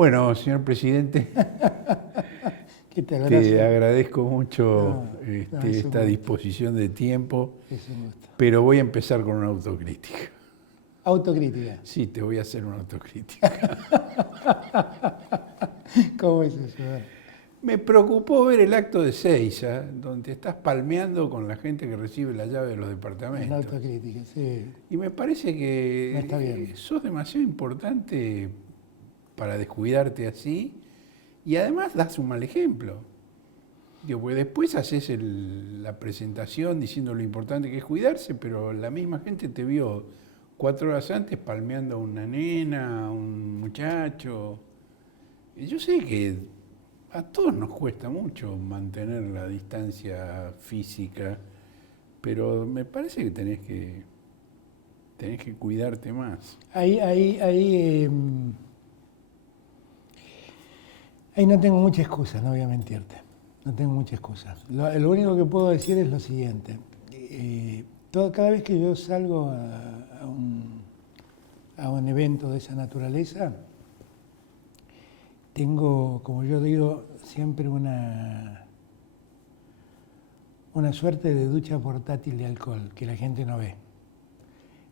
Bueno, señor presidente, ¿Qué tal? te Gracias. agradezco mucho Es un esta gusto. disposición de tiempo, Es un gusto. pero voy a empezar con una autocrítica. Autocrítica. Sí, te voy a hacer una autocrítica. ¿Cómo es eso? Me preocupó ver el acto de Seiza, donde estás palmeando con la gente que recibe la llave de los Una departamentos. autocrítica, sí. Y me parece No está bien. que sos demasiado importante para descuidarte así, y además das un mal ejemplo. Digo, porque después haces la presentación diciendo lo importante que es cuidarse, pero la misma gente te vio 4 horas antes palmeando a una nena, a un muchacho. Y yo sé que a todos nos cuesta mucho mantener la distancia física, pero me parece que tenés que cuidarte más. Ahí no tengo mucha excusa, no voy a mentirte. No tengo mucha excusa. Lo único que puedo decir es lo siguiente. Cada vez que yo salgo a un evento de esa naturaleza, tengo, como yo digo, siempre una suerte de ducha portátil de alcohol que la gente no ve.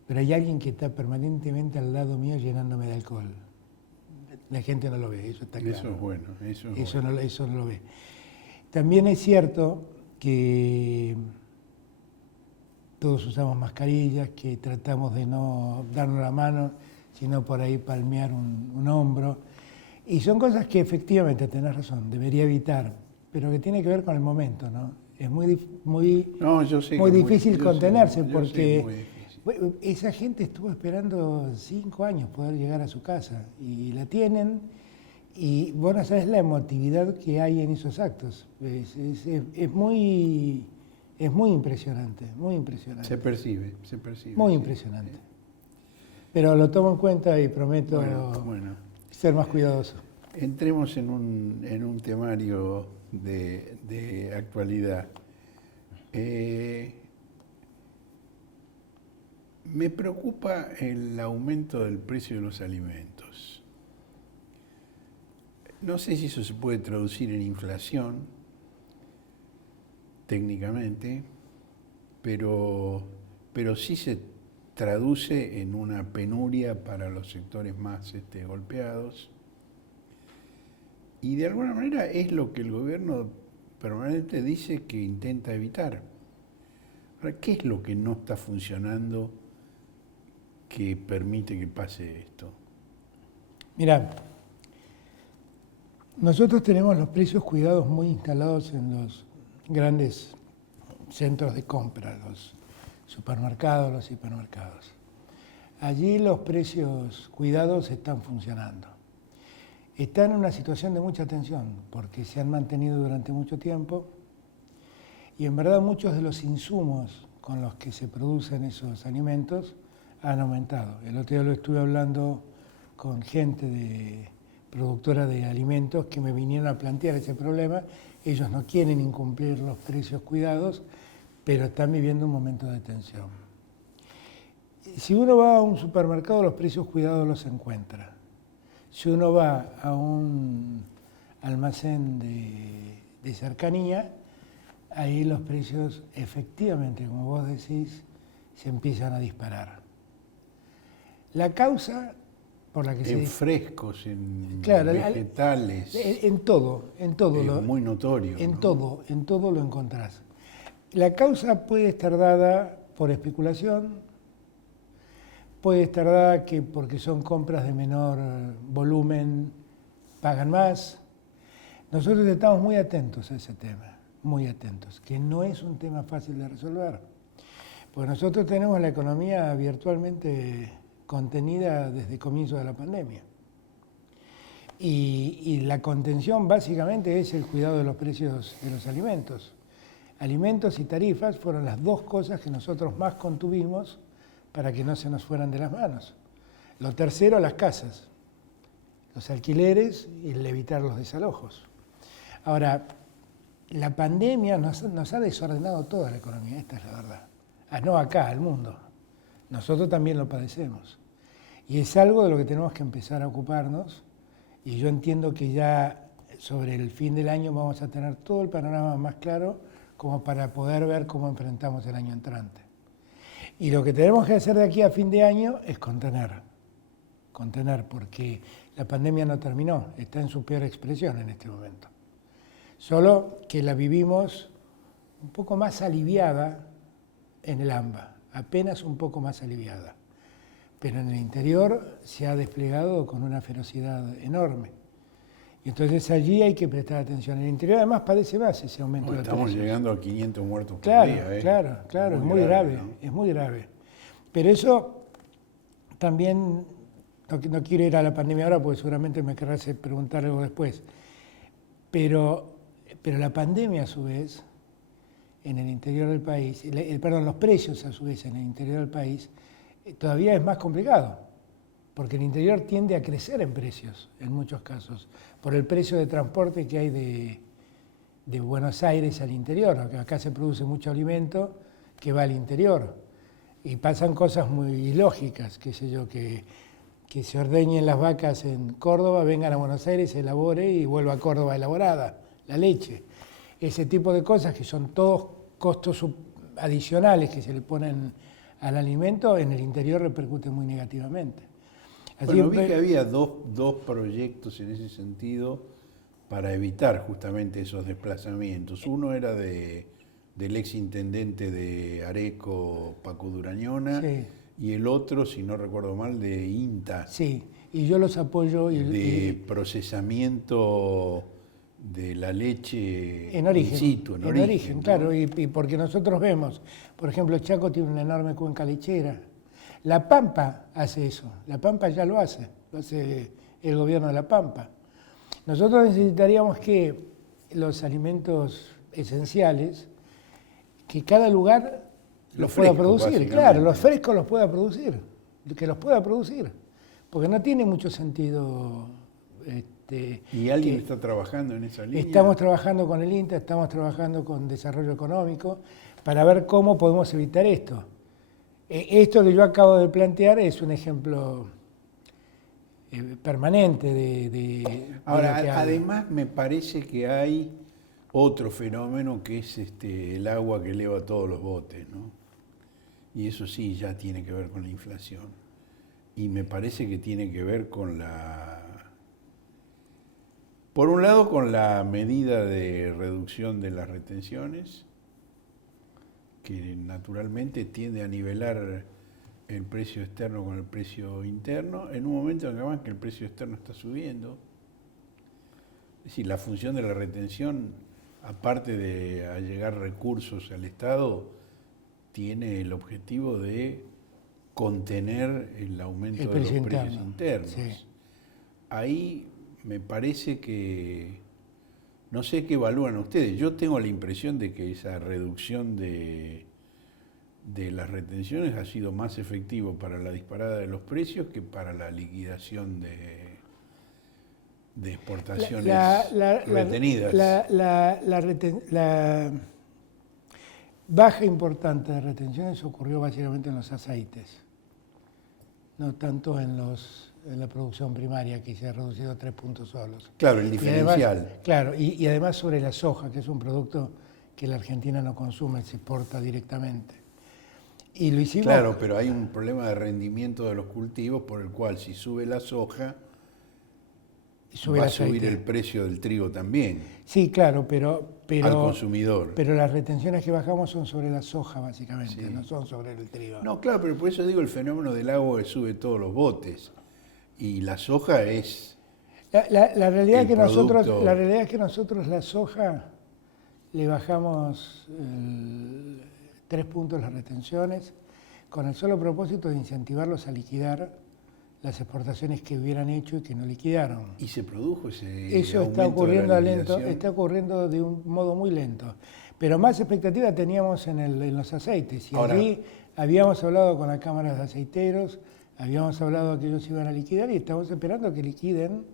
Pero hay alguien que está permanentemente al lado mío llenándome de alcohol. La gente no lo ve, eso está claro. Eso es bueno. Eso no lo ve. También es cierto que todos usamos mascarillas, que tratamos de no darnos la mano, sino por ahí palmear un hombro. Y son cosas que efectivamente, tenés razón, debería evitar, pero que tiene que ver con el momento, ¿no? Es muy difícil contenerse porque esa gente estuvo esperando 5 años poder llegar a su casa y la tienen, y vos no sabés la emotividad que hay en esos actos. Es muy impresionante, muy impresionante. Se percibe. Muy sí. impresionante. Pero lo tomo en cuenta y prometo ser más cuidadoso. Entremos en un temario de actualidad. Me preocupa el aumento del precio de los alimentos. No sé si eso se puede traducir en inflación, técnicamente, pero sí se traduce en una penuria para los sectores más golpeados. Y de alguna manera es lo que el gobierno permanentemente dice que intenta evitar. Ahora, ¿qué es lo que no está funcionando que permite que pase esto? Mirá, nosotros tenemos los precios cuidados muy instalados en los grandes centros de compra, los supermercados, los hipermercados. Allí los precios cuidados están funcionando. Están en una situación de mucha tensión porque se han mantenido durante mucho tiempo y en verdad muchos de los insumos con los que se producen esos alimentos han aumentado. El otro día lo estuve hablando con gente productora de alimentos que me vinieron a plantear ese problema. Ellos no quieren incumplir los precios cuidados, pero están viviendo un momento de tensión. Si uno va a un supermercado, los precios cuidados los encuentra. Si uno va a un almacén de cercanía, ahí los precios efectivamente, como vos decís, se empiezan a disparar. La causa por la que en frescos, en vegetales. En todo. Es muy notorio. En todo lo encontrás. La causa puede estar dada por especulación, puede estar dada porque son compras de menor volumen, pagan más. Nosotros estamos muy atentos a ese tema, muy atentos, que no es un tema fácil de resolver. Porque nosotros tenemos la economía virtualmente contenida desde el comienzo de la pandemia. Y la contención básicamente es el cuidado de los precios de los alimentos. Alimentos y tarifas fueron las 2 cosas que nosotros más contuvimos para que no se nos fueran de las manos. Lo tercero, las casas, los alquileres y el evitar los desalojos. Ahora, la pandemia nos ha desordenado toda la economía, esta es la verdad. No acá, al mundo. Nosotros también lo padecemos. Y es algo de lo que tenemos que empezar a ocuparnos y yo entiendo que ya sobre el fin del año vamos a tener todo el panorama más claro como para poder ver cómo enfrentamos el año entrante. Y lo que tenemos que hacer de aquí a fin de año es contener, porque la pandemia no terminó, está en su peor expresión en este momento. Solo que la vivimos un poco más aliviada en el AMBA, apenas un poco más aliviada. Pero en el interior se ha desplegado con una ferocidad enorme. Y entonces allí hay que prestar atención. En el interior además padece más ese aumento de Estamos llegando a 500 muertos claro, por día. Claro, es muy grave, ¿no? es muy grave. Pero eso también, no quiero ir a la pandemia ahora porque seguramente me querrás preguntar algo después, pero la pandemia a su vez, en el interior del país, los precios a su vez en el interior del país, todavía es más complicado, porque el interior tiende a crecer en precios, en muchos casos, por el precio de transporte que hay de Buenos Aires al interior. Acá se produce mucho alimento que va al interior, y pasan cosas muy ilógicas, qué sé yo, que se ordeñen las vacas en Córdoba, vengan a Buenos Aires, se elabore y vuelva a Córdoba elaborada, la leche. Ese tipo de cosas que son todos costos adicionales que se le ponen al alimento, en el interior repercute muy negativamente. Bueno, vi que había dos proyectos en ese sentido para evitar justamente esos desplazamientos. Uno era del ex intendente de Areco, Paco Durañona, Sí. Y el otro, si no recuerdo mal, de INTA. Sí, y yo los apoyo. De procesamiento de la leche en origen, in situ, en origen, ¿no? Claro, y porque nosotros vemos, por ejemplo, Chaco tiene una enorme cuenca lechera. La Pampa hace eso, La Pampa ya lo hace el gobierno de La Pampa. Nosotros necesitaríamos que los alimentos esenciales, que cada lugar los pueda producir, claro, los frescos los pueda producir, que los pueda producir, porque no tiene mucho sentido. ¿Y alguien está trabajando en esa línea? Estamos trabajando con el INTA, estamos trabajando con Desarrollo Económico para ver cómo podemos evitar esto. Esto que yo acabo de plantear es un ejemplo permanente de Ahora, además me parece que hay otro fenómeno que es el agua que eleva todos los botes, ¿no? Y eso sí ya tiene que ver con la inflación. Y me parece que tiene que ver con por un lado, con la medida de reducción de las retenciones, que naturalmente tiende a nivelar el precio externo con el precio interno, en un momento en que el precio externo está subiendo. Es decir, la función de la retención, aparte de allegar recursos al Estado, tiene el objetivo de contener el aumento de los precios internos. Sí. Ahí me parece que, no sé qué evalúan ustedes, yo tengo la impresión de que esa reducción de las retenciones ha sido más efectivo para la disparada de los precios que para la liquidación de exportaciones retenidas. La baja importante de retenciones ocurrió básicamente en los aceites, no tanto en la producción primaria, que se ha reducido a 3 puntos solos. Claro, el diferencial. Y además sobre la soja, que es un producto que la Argentina no consume, se exporta directamente. Y lo hicimos. Claro, pero hay un problema de rendimiento de los cultivos por el cual si sube la soja, va a subir el precio del trigo también. Sí, claro, pero al consumidor. Pero las retenciones que bajamos son sobre la soja, básicamente, sí. No son sobre el trigo. No, claro, pero por eso digo el fenómeno del agua que sube todos los botes. Y la soja es. La realidad es que nosotros la soja le bajamos 3 puntos las retenciones con el solo propósito de incentivarlos a liquidar las exportaciones que hubieran hecho y que no liquidaron. ¿Y se produjo ese Eso está ocurriendo lento, está ocurriendo de un modo muy lento. Pero más expectativa teníamos en los aceites. Y ahora, allí habíamos hablado con las cámaras de aceiteros, habíamos hablado que ellos iban a liquidar y estamos esperando que liquiden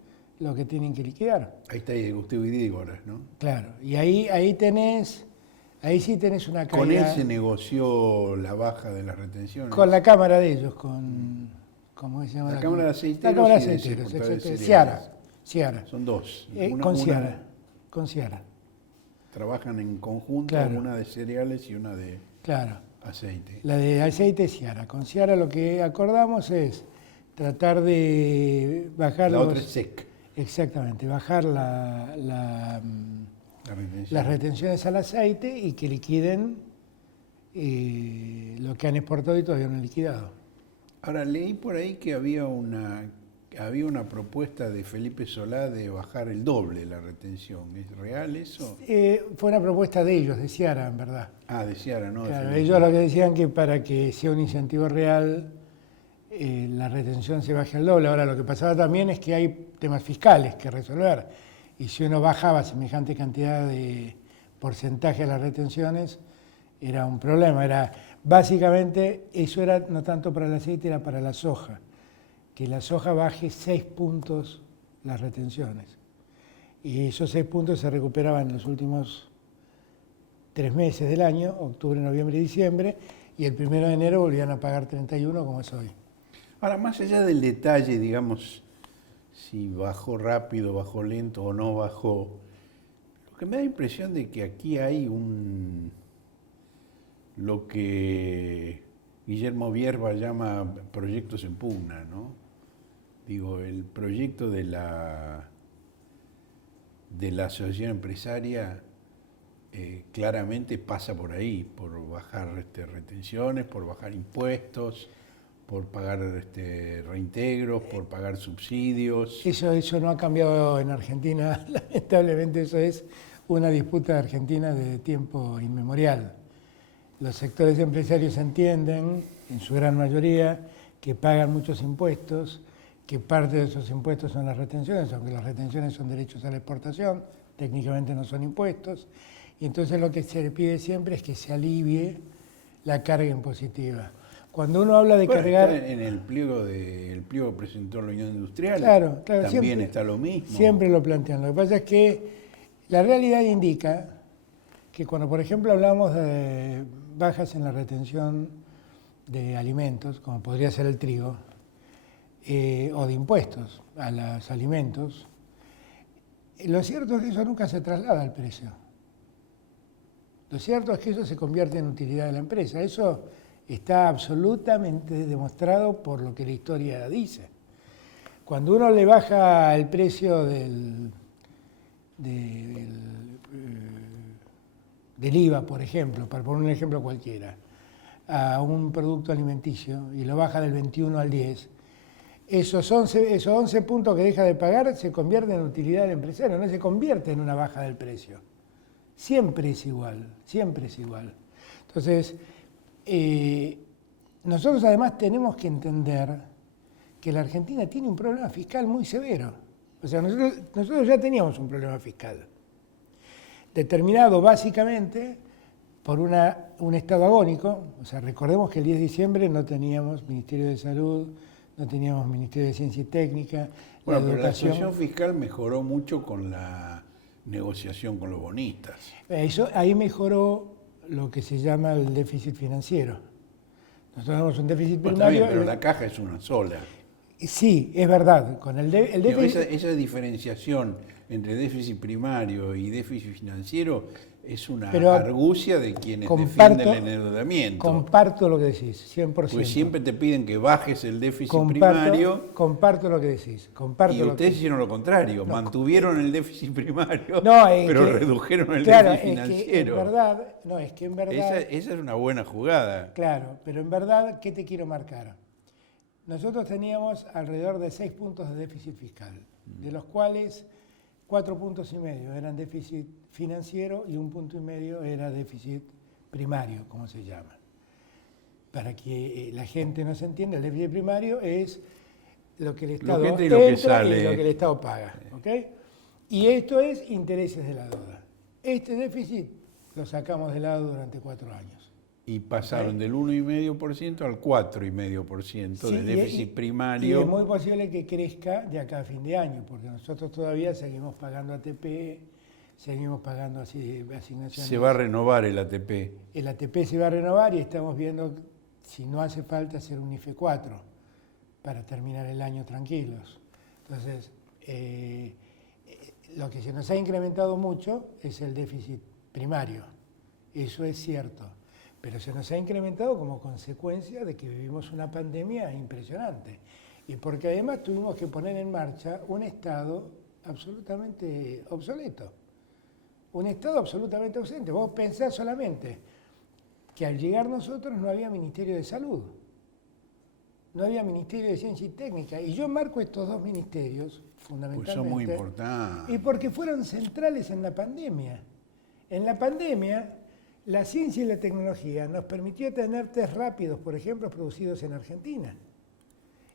lo que tienen que liquidar. Ahí está Gustavo Idígoras, ¿no? Claro, y ahí sí tenés una caída. ¿Con él se negoció la baja de las retenciones? Con la cámara de ellos, ¿cómo se llama? La cámara de aceiteros. La cámara de aceiteros, Seara. Ciara. Son dos. Con Ciara. Con Ciara. Trabajan en conjunto, Claro. una de cereales y una de Claro. aceite. La de aceite es Ciara. Con Ciara lo que acordamos es tratar de bajar La los... otra es SEC, Exactamente, bajar la retención. las retenciones al aceite y que liquiden lo que han exportado y todavía no han liquidado. Ahora, leí por ahí que había una propuesta de Felipe Solá de bajar el doble la retención. ¿Es real eso? Fue una propuesta de ellos, de Ciara, en verdad. Ah, de Ciara, ¿no? De Claro, Felipe ellos Solá. lo que decían que para que sea un incentivo real, la retención se baje al doble. Ahora, lo que pasaba también es que hay temas fiscales que resolver. Y si uno bajaba semejante cantidad de porcentaje de las retenciones, era un problema. Básicamente, eso era no tanto para el aceite, era para la soja. Que la soja baje 6 puntos las retenciones. Y esos 6 puntos se recuperaban en los últimos 3 meses del año, octubre, noviembre y diciembre, y el 1 de enero volvían a pagar 31 como es hoy. Ahora, más allá del detalle, digamos, si bajó rápido, bajó lento o no bajó, lo que me da impresión de que aquí hay lo que Guillermo Bierba llama proyectos en pugna, ¿no? Digo, el proyecto de la asociación empresaria claramente pasa por ahí, por bajar retenciones, por bajar impuestos, por pagar reintegros, por pagar subsidios. Eso no ha cambiado en Argentina, lamentablemente eso es una disputa de Argentina de tiempo inmemorial. Los sectores empresarios entienden, en su gran mayoría, que pagan muchos impuestos, que parte de esos impuestos son las retenciones, aunque las retenciones son derechos a la exportación, técnicamente no son impuestos, y entonces lo que se le pide siempre es que se alivie la carga impositiva. Cuando uno habla de cargar... Está en el pliego que presentó la Unión Industrial, claro, también siempre, está lo mismo. Siempre lo plantean. Lo que pasa es que la realidad indica que cuando, por ejemplo, hablamos de bajas en la retención de alimentos, como podría ser el trigo, o de impuestos a los alimentos, lo cierto es que eso nunca se traslada al precio. Lo cierto es que eso se convierte en utilidad de la empresa. Eso está absolutamente demostrado por lo que la historia dice. Cuando uno le baja el precio del IVA, por ejemplo, para poner un ejemplo cualquiera, a un producto alimenticio y lo baja del 21 al 10, esos 11 puntos que deja de pagar se convierten en utilidad del empresario, no se convierte en una baja del precio. Siempre es igual, siempre es igual. Entonces, nosotros además tenemos que entender que la Argentina tiene un problema fiscal muy severo. O sea, nosotros ya teníamos un problema fiscal, determinado básicamente por un estado agónico. O sea, recordemos que el 10 de diciembre no teníamos Ministerio de Salud, no teníamos Ministerio de Ciencia y Técnica. Bueno, pero la situación fiscal mejoró mucho con la negociación con los bonistas. Ahí mejoró lo que se llama el déficit financiero. Nosotros tenemos un déficit primario... Está bien, pero la caja es una sola. Sí, es verdad. Con el déficit... Esa diferenciación entre déficit primario y déficit financiero es una argucia de quienes defienden el endeudamiento. Comparto lo que decís, 100%. Pues siempre te piden que bajes el déficit primario. Comparto lo que decís. Y ustedes hicieron lo contrario, mantuvieron el déficit primario, pero redujeron el déficit financiero. Es que en verdad... Esa es una buena jugada. Claro, pero en verdad, ¿qué te quiero marcar? Nosotros teníamos alrededor de 6 puntos de déficit fiscal, de los cuales 4,5 puntos eran déficit financiero y 1,5 puntos era déficit primario, como se llama. Para que la gente no se entienda, el déficit primario es lo que el Estado entra y lo que el Estado paga. ¿Okay? Y esto es intereses de la deuda. Este déficit lo sacamos de lado durante 4 años. Y pasaron del 1,5% al 4,5% de déficit primario. Y es muy posible que crezca de acá a fin de año, porque nosotros todavía seguimos pagando ATP, seguimos pagando asignaciones. Se va a renovar el ATP. El ATP se va a renovar y estamos viendo si no hace falta hacer un IFE 4 para terminar el año tranquilos. Entonces, Lo que se nos ha incrementado mucho es el déficit primario, eso es cierto, pero se nos ha incrementado como consecuencia de que vivimos una pandemia impresionante y porque además tuvimos que poner en marcha un Estado absolutamente obsoleto, un Estado absolutamente ausente. Vos pensás solamente que al llegar nosotros no había Ministerio de Salud, no había Ministerio de Ciencia y Técnica, y yo marco estos dos ministerios fundamentalmente. Pues son muy importantes. Y porque fueron centrales en la pandemia. En la pandemia, la ciencia y la tecnología nos permitió tener test rápidos, por ejemplo, producidos en Argentina.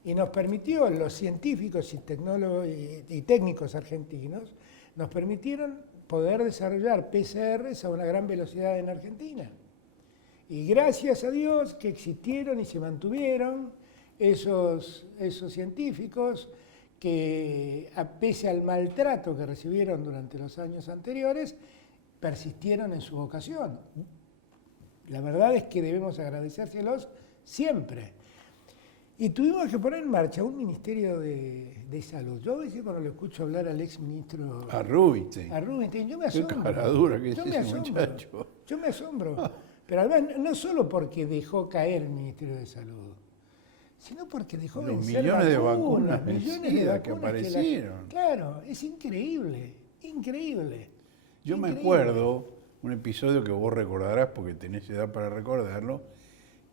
Y nos permitió, los científicos y tecnólogos y técnicos argentinos, nos permitieron poder desarrollar PCRs a una gran velocidad en Argentina. Y gracias a Dios que existieron y se mantuvieron esos científicos que, pese al maltrato que recibieron durante los años anteriores, persistieron en su vocación. La verdad es que debemos agradecérselos siempre. Y tuvimos que poner en marcha un Ministerio de Salud. Yo a veces cuando le escucho hablar al exministro... A Rubinstein. Yo me asombro. Qué cara dura que es Yo ese me asombro. muchacho. Yo me asombro. Pero además, no solo porque dejó caer el Ministerio de Salud, sino porque dejó Los vencer millones de vacunas millones de vencidas vacunas que aparecieron. Claro, es increíble, increíble. Yo me Increíble. acuerdo un episodio que vos recordarás, porque tenés edad para recordarlo,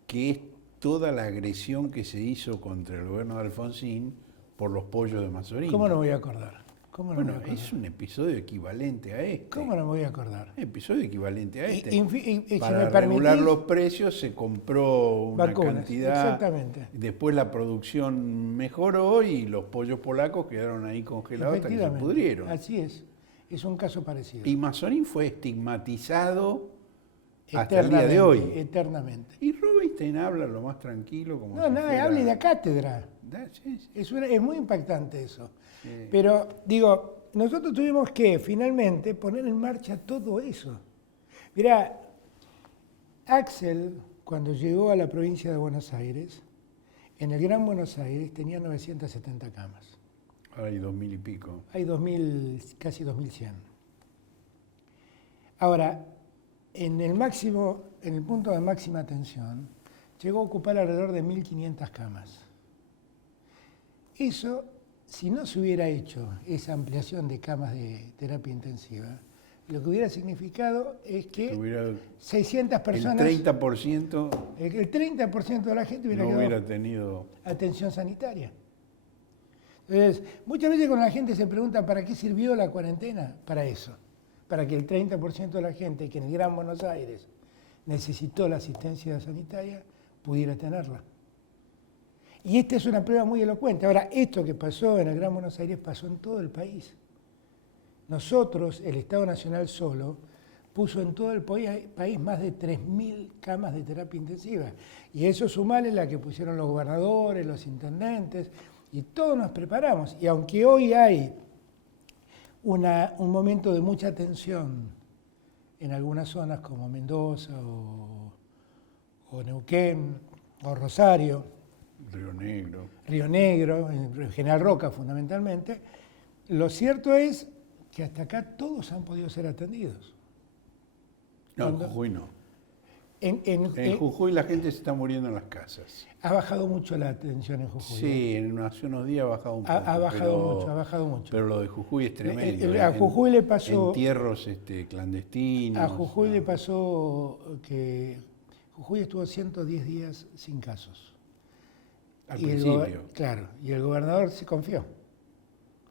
que es toda la agresión que se hizo contra el gobierno de Alfonsín por los pollos de Mazorino. ¿Cómo no me voy a acordar? ¿Cómo no me Bueno, voy a acordar? es un episodio equivalente a este. ¿Cómo no me voy a acordar? Un episodio equivalente a este. Si Para me regular permitís, los precios se compró una vacunas, cantidad. exactamente. Después la producción mejoró y los pollos polacos quedaron ahí congelados hasta que se Efectivamente, pudrieron. así es un caso parecido. Y Mazorín fue estigmatizado hasta el día de hoy. Eternamente. Y Rubinstein habla lo más tranquilo como No, si no, fuera- hable de cátedra. Sí, sí. Es muy impactante eso. Sí. Pero, digo, nosotros tuvimos que finalmente poner en marcha todo eso. Mirá, Axel, cuando llegó a la provincia de Buenos Aires, en el Gran Buenos Aires tenía 970 camas. Ahora hay 2000 y pico. Hay 2000, casi 2100. Ahora, en el punto de máxima tensión, llegó a ocupar alrededor de 1500 camas. Eso, si no se hubiera hecho esa ampliación de camas de terapia intensiva, lo que hubiera significado es que Tuviera 600 personas, el 30% el 30% de la gente hubiera no quedado hubiera tenido. atención sanitaria. Entonces, muchas veces cuando la gente se pregunta ¿para qué sirvió la cuarentena? Para eso, para que el 30% de la gente que en el Gran Buenos Aires necesitó la asistencia sanitaria pudiera tenerla. Y esta es una prueba muy elocuente. Ahora, esto que pasó en el Gran Buenos Aires pasó en todo el país. Nosotros, el Estado Nacional solo, puso en todo el país más de 3000 camas de terapia intensiva. Y eso sumale la que pusieron los gobernadores, los intendentes, y todos nos preparamos. Y aunque hoy hay un momento de mucha tensión en algunas zonas como Mendoza o Neuquén o Rosario, Río Negro. Río Negro, en General Roca fundamentalmente, lo cierto es que hasta acá todos han podido ser atendidos. No, en Cuando- Jujuy no. En En Jujuy la gente se está muriendo en las casas. ha bajado mucho la atención en Jujuy. Sí, hace unos días ha bajado un poco. Ha bajado mucho. Pero lo de Jujuy es tremendo. A Jujuy le pasó- Entierros clandestinos. A Jujuy ¿no? le pasó que Jujuy estuvo 110 días sin casos. Al Y principio. claro, y el gobernador se confió.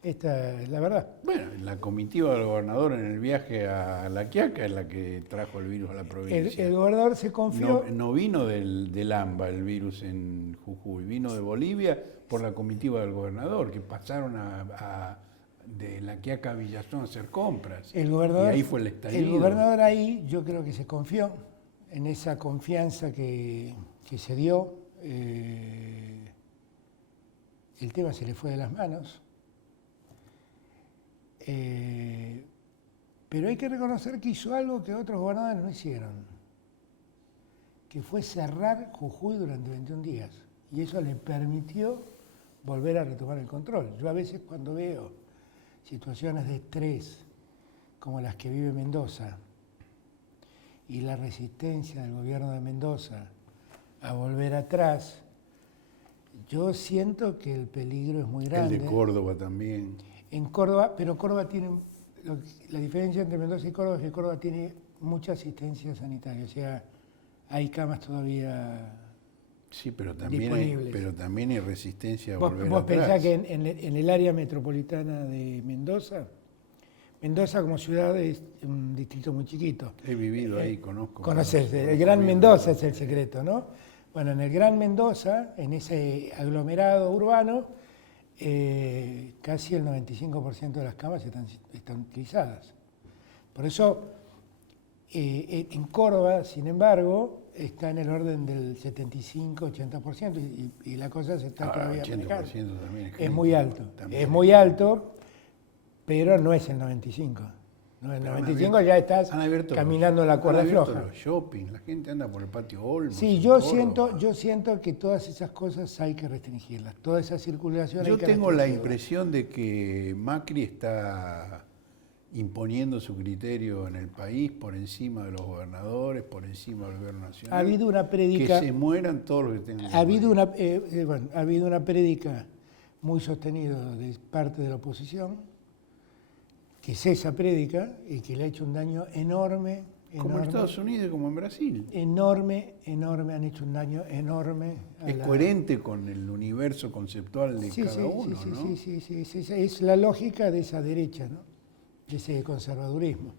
Esta es la verdad. Bueno, la comitiva del gobernador en el viaje a La Quiaca es la que trajo el virus a la provincia. El gobernador se confió. No vino del AMBA el virus en Jujuy, vino de Bolivia por la comitiva del gobernador, que pasaron de La Quiaca a Villazón a hacer compras. El gobernador, y ahí fue el estallido. El gobernador ahí, yo creo que se confió en esa confianza que se dio. El tema se le fue de las manos. Pero hay que reconocer que hizo algo que otros gobernadores no hicieron, que fue cerrar Jujuy durante 21 días. Y eso le permitió volver a retomar el control. Yo a veces cuando veo situaciones de estrés como las que vive Mendoza y la resistencia del gobierno de Mendoza a volver atrás, yo siento que el peligro es muy grande. El de Córdoba también. En Córdoba, pero Córdoba tiene, la diferencia entre Mendoza y Córdoba es que Córdoba tiene mucha asistencia sanitaria, o sea, hay camas todavía Sí, pero disponibles. también hay resistencia a Vos volver atrás. pensás que en el área metropolitana de Mendoza, Mendoza como ciudad es un distrito muy chiquito. He vivido ahí, conozco. Conoces, el Gran Mendoza es el secreto, ¿no? Bueno, en el Gran Mendoza, en ese aglomerado urbano, casi el 95% de las camas están utilizadas. Por eso, en Córdoba, sin embargo, está en el orden del 75-80% y la cosa se está todavía 80% manejando. también Es muy alto, también. es muy alto, pero no es el 95%. No, el 95 ya estás caminando en la cuerda floja. Los shopping, la gente anda por el patio Olmos. Sí, yo siento que todas esas cosas hay que restringirlas, toda esa circulación hay Yo que tengo la restringirla. impresión de que Macri está imponiendo su criterio en el país por encima de los gobernadores, por encima del gobierno nacional. Ha habido una prédica. Que se mueran todos los que tengan que Ha habido morir. ha habido una prédica muy sostenida de parte de la oposición, que es esa prédica y que le ha hecho un daño enorme. Como en Estados Unidos y como en Brasil. Enorme, han hecho un daño enorme. Es coherente con el universo conceptual de cada uno, ¿no? Sí, es la lógica de esa derecha, ¿no? De ese conservadurismo.